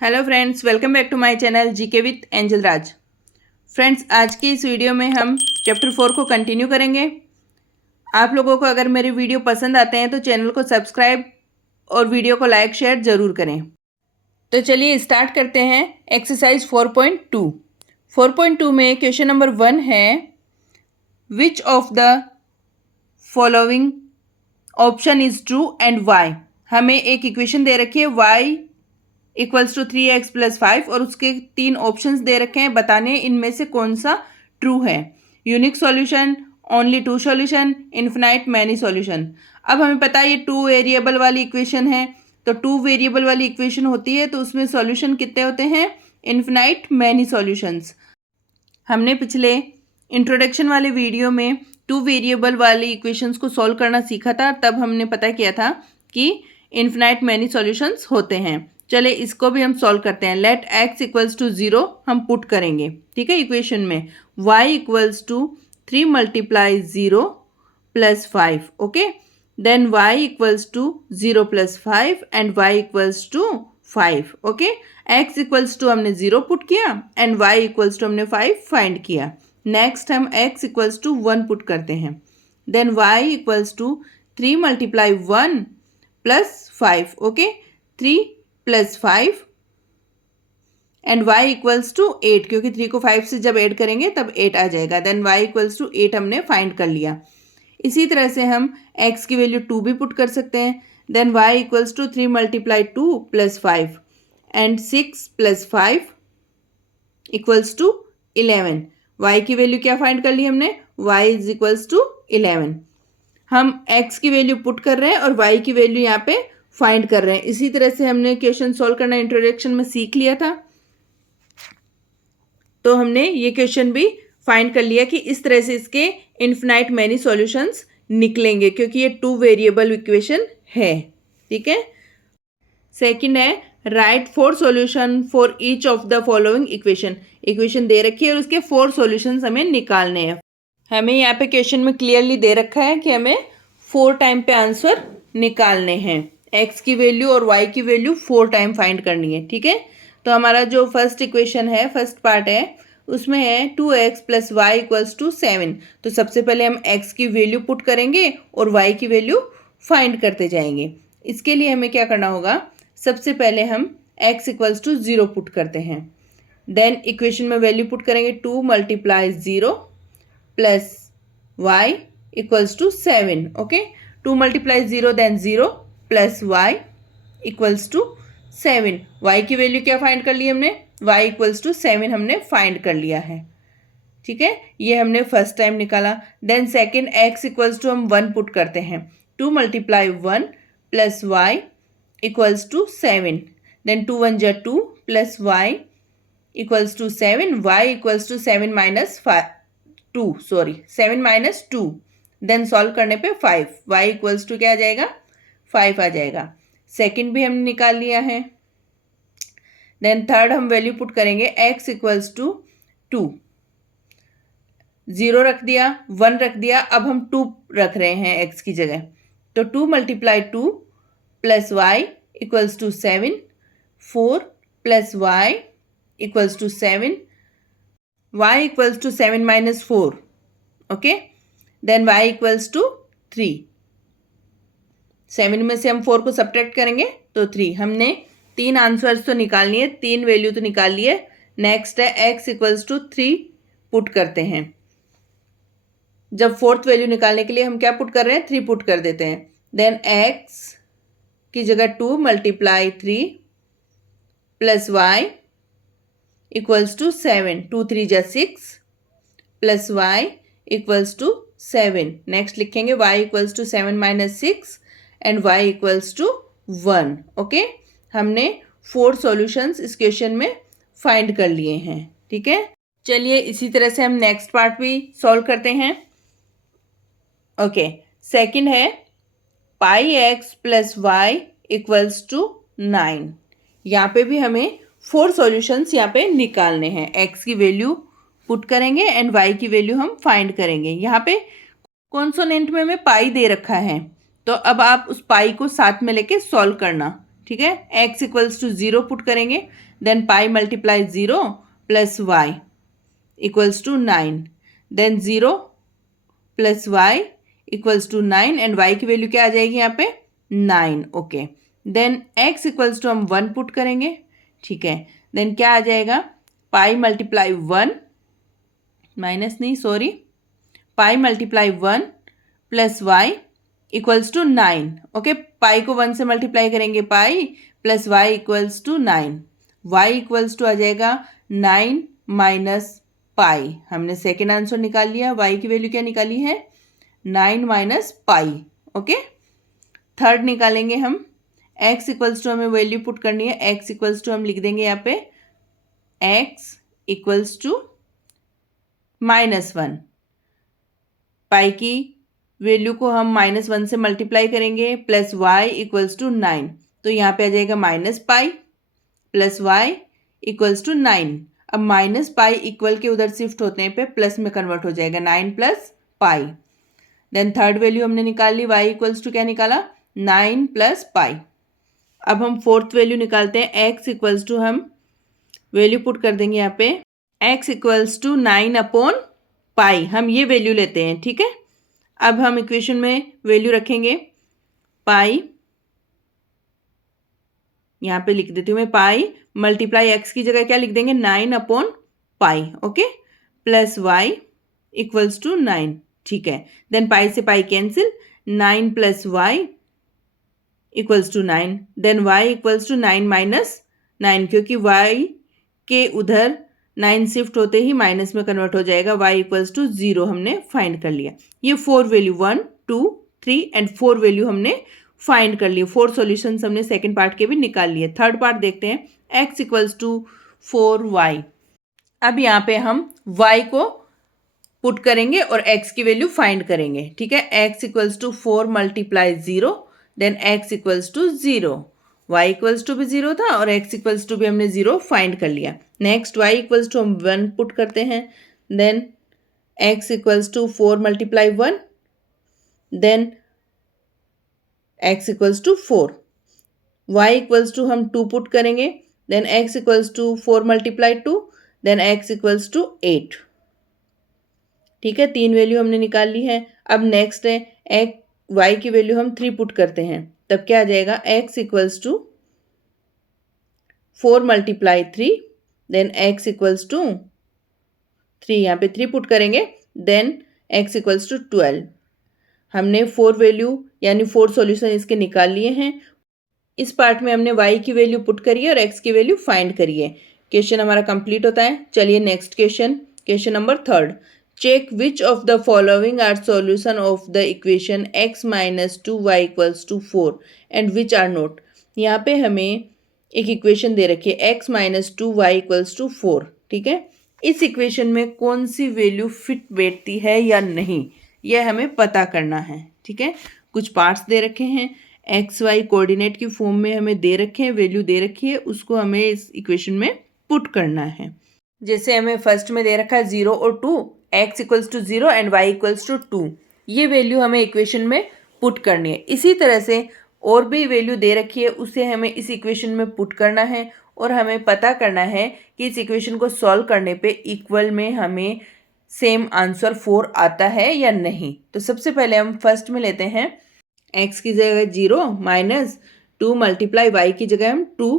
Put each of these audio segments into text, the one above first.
Hello friends, welcome back to my channel GK with Angel Raj. Friends, आज की इस video में हम चैप्टर 4 को कंटिन्यू करेंगे। आप लोगों को अगर मेरे वीडियो पसंद आते हैं तो चैनल को सब्सक्राइब और वीडियो को लाइक शेयर ज़रूर करें। तो चलिए स्टार्ट करते हैं एक्सरसाइज 4.2। 4.2 में क्वेश्चन नंबर 1 है, which of the following option is true and why. हमें एक इक्वेशन दे रखी है y equals to 3x plus 5 और उसके 3 ऑप्शंस दे रखे हैं, बताने इनमें से कौन सा ट्रू है। Unique solution, only 2 solution, infinite many solution. अब हमें पता है ये 2 वेरिएबल वाली इक्वेशन है, तो 2 वेरिएबल वाली इक्वेशन होती है तो उसमें सॉल्यूशन कितने होते हैं, इन्फिनाइट मैनी सॉल्यूशंस। हमने पिछले इंट्रोडक्शन वाले वीडियो में 2 वेरिएबल वाली इक्वेशंस को सॉल्व करना सीखा था, तब हमने पता किया था कि इन्फिनाइट मैनी सॉल्यूशंस होते हैं। चले इसको भी हम सॉल्व करते हैं। लेट x इक्वल्स टू 0 हम पुट करेंगे, ठीक है, इक्वेशन में y equals to 3 multiply 0 plus 5, okay. Then y equals to 0 plus 5 and y equals to 5, okay. x equals to हमने 0 पुट किया एंड y इक्वल्स टू हमने 5 फाइंड किया। Next हम x इक्वल्स टू 1 पुट करते हैं। Then y equals to 3 multiply 1 plus 5, okay, 3 plus 5 and y equals to 8, क्योंकि 3 को 5 से जब ऐड करेंगे तब 8 आ जाएगा। देन y इक्वल्स टू 8 हमने फाइंड कर लिया। इसी तरह से हम x की वैल्यू 2 भी पुट कर सकते हैं। Then y equals to 3 multiply 2 plus 5 and 6 plus 5 equals to 11। y की वैल्यू क्या फाइंड कर ली हमने, y इज इक्वल्स टू 11। हम x की वैल्यू पुट कर रहे हैं और y की वैल्यू यहाँ पे फाइंड कर रहे हैं। इसी तरह से हमने क्वेश्चन सॉल्व करना इंट्रोडक्शन में सीख लिया था, तो हमने ये क्वेश्चन भी फाइंड कर लिया कि इस तरह से इसके इन्फिनाइट मैनी सॉल्यूशंस निकलेंगे, क्योंकि ये 2 वेरिएबल इक्वेशन है, ठीक है। सेकंड है, write 4 solution for each of the following equation. Equation दे रखी है और उसके 4 सॉल्यूशंस हमें निकालने हैं। हमें यहाँ पे क्वेश्चन में क्लियरली दे रखा है कि हमें 4 टाइम पे आंसर निकालने हैं। x की वैल्यू और y की वैल्यू 4 टाइम फाइंड करनी है, ठीक है। तो हमारा जो फर्स्ट इक्वेशन है, फर्स्ट पार्ट है, उसमें है 2x plus y equals to 7। तो सबसे पहले हम x की वैल्यू पुट करेंगे और y की वैल्यू फाइंड करते जाएंगे। इसके लिए हमें क्या करना होगा, सबसे पहले हम x इक्वल्स टू 0 पुट करते हैं। देन इक्वेशन में वैल्यू पुट करेंगे 2 multiply 0 plus y equals to 7, okay. 2 multiply 0 then 0 plus y equals to 7। y की वैल्यू क्या फाइंड कर ली हमने, y इक्वल्स टू 7 हमने फाइंड कर लिया है, ठीक है। ये हमने फर्स्ट टाइम निकाला। Then second x equals to हम 1 पुट करते हैं। 2 multiply 1 plus y equals to 7। Then 2 1 जा 2 plus y equals to 7, y equals to 7 minus 2, sorry 7 minus 2। Then solve करने पे 5, y इक्वल्स टू क्या आ जाएगा, 5 आ जाएगा। सेकंड भी हमने निकाल लिया है। देन थर्ड हम वैल्यू पुट करेंगे, x इक्वल्स टू 2, 0 रख दिया, 1 रख दिया, अब हम 2 रख रहे हैं x की जगह। तो 2 multiply 2 plus y equals to 7, 4 plus y equals to 7, y equals to 7 minus 4, okay. Then y equals to 3। 7 में से हम 4 को सब्ट्रैक्ट करेंगे तो 3। हमने 3 आंसर्स तो निकाल लिए, 3 वैल्यू तो निकाल लिए। नेक्स्ट है x इक्वल्स टू 3 पुट करते हैं। जब फोर्थ वैल्यू निकालने के लिए हम क्या पुट कर रहे हैं, 3 पुट कर देते हैं। देन x की जगह 2 multiply 3 plus y equals to 7, 2 3 जा 6 plus y equals to 7। Next लिखेंगे y equals to 7 minus 6 and y equals to 1, okay. हमने 4 सॉल्यूशंस इस क्वेश्चन में फाइंड कर लिए हैं, ठीक है। चलिए इसी तरह से हम नेक्स्ट पार्ट भी सॉल्व करते हैं, ओके। सेकंड है pi x plus y equals to 9। यहाँ पे भी हमें 4 सॉल्यूशंस यहाँ पे निकालने हैं। x की वैल्यू पुट करेंगे एंड y की वैल्यू हम फाइंड करेंगे। यहाँ पे कॉन्सोनेंट में हमें पाई दे रखा है, तो अब आप उस पाई को साथ में लेके सॉल्व करना, ठीक है। x इक्वल्स टू 0 पुट करेंगे, then pi multiply 0 plus y equals to 9, then 0 plus y equals to 9 and y की वैल्यू क्या आ जाएगी यहाँ पे 9। Okay, then x equals to हम 1 पुट करेंगे, ठीक है। देन क्या आ जाएगा पाई मल्टीप्लाई 1 माइनस नहीं sorry pi multiply 1 plus y equals to 9। Okay, pi को 1 से मल्टीप्लाई करेंगे pi plus y equals to 9, y equals to आ जाएगा 9 माइनस पाई। हमने सेकेंड आंसर निकाल लिया, वाई की वैल्यू क्या निकाली है 9 माइनस पाई। ओके, थर्ड निकालेंगे हम, x इक्वल्स टू हमें वैल्यू पुट करनी है, x इक्वल्स टू हम लिख देंगे यहाँ पे x इक्वल्स टू -1, पाई की वैल्यू को हम -1 से मल्टीप्लाई करेंगे प्लस y इक्वल्स टू 9, तो यहाँ पे आ जाएगा minus pi plus y equals to 9। अब माइनस पाई इक्वल के उधर शिफ्ट होते हैं पे प्लस में कन्वर्ट हो जाएगा 9 plus pi. Then third value हमने निकाल ली, y इक्वल्स टू क्या निकाला 9 प्लस पाई। अब हम फोर्थ वैल्यू निकालते हैं, x इक्वल्स टू हम वैल्यू पुट कर देंगे यहाँ पे x equals to 9 upon pi, हम ये वैल्यू लेते हैं, ठीक है। अब हम इक्वेशन में वैल्यू रखेंगे पाई, यहाँ पे लिख देती हूँ मैं पाई मल्टीप्लाई x की जगह क्या लिख देंगे 9 upon pi, okay, plus y equals to 9, ठीक है। देन पाई से pi cancel, 9 plus y equals to 9, then y equals to 9 minus 9, क्योंकि y के उधर 9 शिफ्ट होते ही माइनस में कन्वर्ट हो जाएगा, y इक्वल्स टू 0 हमने फाइंड कर लिया। ये 4 वैल्यू 1 2 3 एंड 4 वैल्यू हमने फाइंड कर लिए, 4 सॉल्यूशंस हमने सेकंड पार्ट के भी निकाल लिए। थर्ड पार्ट देखते हैं, x इक्वल्स टू 4y। अब यहाँ पे हम y को पुट करेंगे और x की वैल्यू फाइंड करेंगे, ठीक है। x equals to 4 multiply 0, then x equals to 0, y equals to भी 0 था और x इक्वल्स टू भी हमने 0 फाइंड कर लिया। नेक्स्ट y इक्वल्स टू हम 1 पुट करते हैं, then x equals to 4 multiply 1, then x equals to 4, y equals to हम 2 पुट करेंगे, then x equals to 4 multiply 2, then x equals to 8, ठीक है। 3 वैल्यू हमने निकाल ली है। अब नेक्स्ट है y की वैल्यू हम 3 पुट करते हैं, तब क्या आ जाएगा x equals to 4 multiply 3, then x equals to 3, यहाँ पे 3 पुट करेंगे, देन x इक्वल्स टू 12। हमने 4 वैल्यू यानी 4 सॉल्यूशन इसके निकाल लिए हैं। इस पार्ट में हमने y की वैल्यू पुट करी है और x की वैल्यू फाइंड करी है। क्वेश्चन हमारा कंप्लीट होता है। चलिए next question, question number 3, check which of the following are solution of the equation x minus 2y equals to 4 and which are not. यहाँ पे हमें एक इक्वेशन दे रखी है x minus 2y equals to 4, ठीक है। इस इक्वेशन में कौन सी वैल्यू फिट बैठती है या नहीं, यह हमें पता करना है, ठीक है। कुछ पार्ट्स दे रखे हैं, एक्स वाई कोऑर्डिनेट की फॉर्म में हमें दे रखे हैं, वैल्यू दे रखी है, उसको हमें इस इक्वेशन में पुट करना है। जैसे हमें फर्स्ट में दे रखा है 0 और 2, x equals to 0 and y equals to 2, ये वैल्यू हमें इक्वेशन में पुट करनी है। इसी तरह से और भी वैल्यू दे रखी है, उसे हमें इस इक्वेशन में पुट करना है और हमें पता करना है कि इस इक्वेशन को सॉल्व करने पे इक्वल में हमें सेम आंसर 4 आता है या नहीं। तो सबसे पहले हम फर्स्ट में लेते हैं x की जगह 0 माइनस 2 मल्टीप्लाई वाई की जगह हम 2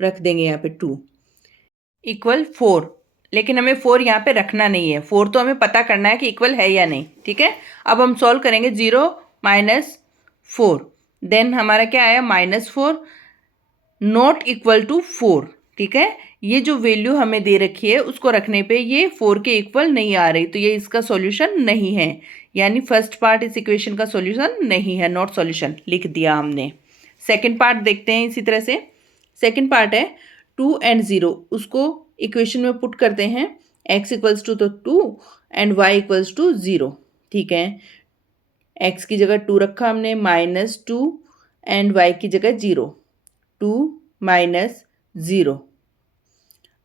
रख देंगे, यहाँ पे 2 इक्वल 4, लेकिन हमें 4 यहाँ पे रखना नहीं है, 4 तो हमें पता करना है कि इक्वल है या नहीं, ठीक है। अब हम सॉल्व करेंगे 0 माइनस 4, देन हमारा क्या आया -4 नॉट इक्वल टू 4, ठीक है। ये जो वैल्यू हमें दे रखी है उसको रखने पे ये 4 के इक्वल नहीं आ रही, तो ये इसका सॉल्यूशन नहीं है, यानी फर्स्ट पार्ट इस इक्वेशन का सॉल्यूशन नहीं है, नॉट सॉल्यूशन लिख दिया हमने। सेकंड पार्ट देखते हैं इसी तरह से। सेकंड पार्ट है 2 एंड 0, उसको इक्वेशन में पुट करते हैं, x इक्वल्स टू तो 2 एंड y इक्वल्स टू 0, ठीक है। x की जगह 2 रखा हमने, -2 एंड y की जगह 0, 2 माइनस 0।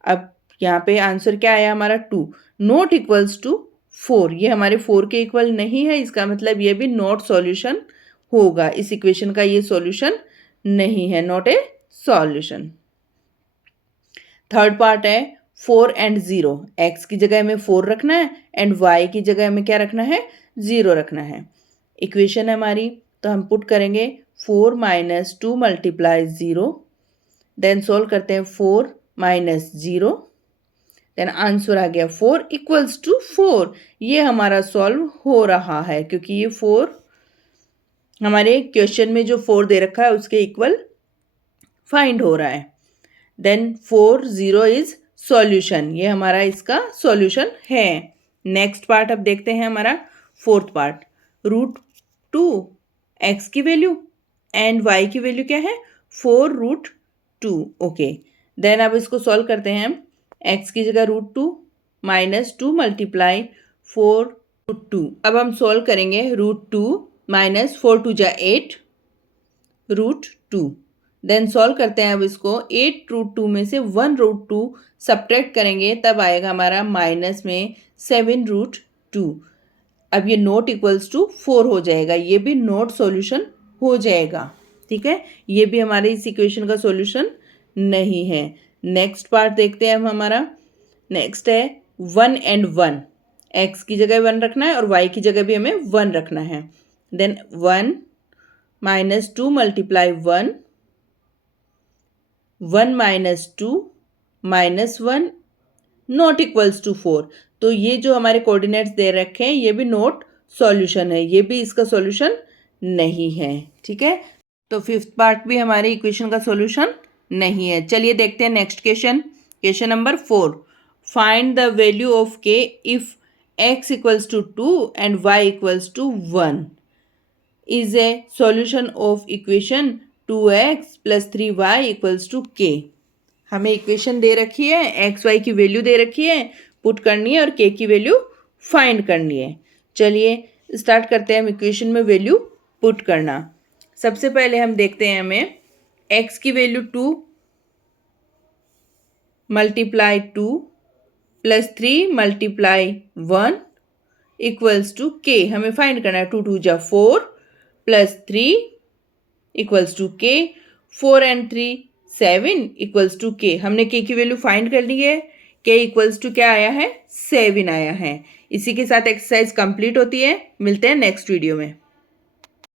अब यहाँ पे आंसर क्या आया हमारा 2, नॉट इक्वल्स टू 4, ये हमारे 4 के इक्वल नहीं है, इसका मतलब ये भी नॉट सॉल्यूशन होगा, इस इक्वेशन का ये सॉल्यूशन नहीं है, not a solution. Third part है 4 एंड 0। x की जगह हमें 4 रखना है एंड y की जगह हमें क्या रखना है, 0 रखना है। इक्वेशन है हमारी, तो हम पुट करेंगे 4 माइनस 2 मल्टीप्लाई 0, देन सोल्व करते हैं 4 माइनस 0, देन आंसर आ गया 4 इक्वल्स टू 4। ये हमारा सॉल्व हो रहा है क्योंकि ये 4 हमारे क्वेश्चन में जो 4 दे रखा है उसके इक्वल फाइंड हो रहा है। देन 4 0 इज सॉल्यूशन, ये हमारा इसका सॉल्यूशन है। नेक्स्ट पार्ट अब देखते हैं हमारा फोर्थ पार्ट। √2 x की वैल्यू एंड y की वैल्यू क्या है, 4√2। ओके, देन अब इसको सॉल्व करते हैं हम। x की जगह √2 माइनस 2 मल्टीप्लाई 4√2। अब हम सॉल्व करेंगे √2 माइनस 4 2 जा 8 √2। देन सॉल्व करते हैं अब इसको। 8√2 में से 1√2 सब्ट्रैक्ट करेंगे तब आएगा हमारा माइनस में 7√2। अब ये नॉट इक्वल्स टू 4 हो जाएगा, ये भी नॉट सॉल्यूशन हो जाएगा। ठीक है, ये भी हमारे इस इक्वेशन का सॉल्यूशन नहीं है। नेक्स्ट पार्ट देखते हैं हम हमारा। नेक्स्ट है 1 एंड 1। x की जगह 1 रखना है और y की जगह भी हमें 1 रखना है। Then 1 minus 2 multiply 1, 1 minus 2 minus 1 not equals to 4। तो ये जो हमारे कोऑर्डिनेट्स दे रखे हैं ये भी नॉट सॉल्यूशन है, ये भी इसका सॉल्यूशन नहीं है। ठीक है, तो फिफ्थ पार्ट भी हमारे इक्वेशन का सॉल्यूशन नहीं है। चलिए देखते हैं next question. Question number 4, find the value of k if x equals to 2 and y equals to 1 is a solution of equation 2x plus 3y equals to k। हमें equation दे रखी है, एक्स वाई की value दे रखी है, put करनी है और के की वैल्यू फाइंड करनी है। चलिए स्टार्ट करते हैं हम इक्वेशन में वैल्यू पुट करना। सबसे पहले हम देखते हैं हमें एक्स की value 2 multiply 2 plus 3 multiply 1 equals to k. हमें फाइंड करना है। 2 2 जा 4 प्लस 3 इक्वल्स टू के, 4 एंड 3 7 इक्वल्स टू के। हमने के की वैल्यू फाइंड कर ली है। के इक्वल्स टू क्या आया है, 7 आया है। इसी के साथ एक्सरसाइज कंप्लीट होती है। मिलते हैं नेक्स्ट वीडियो में।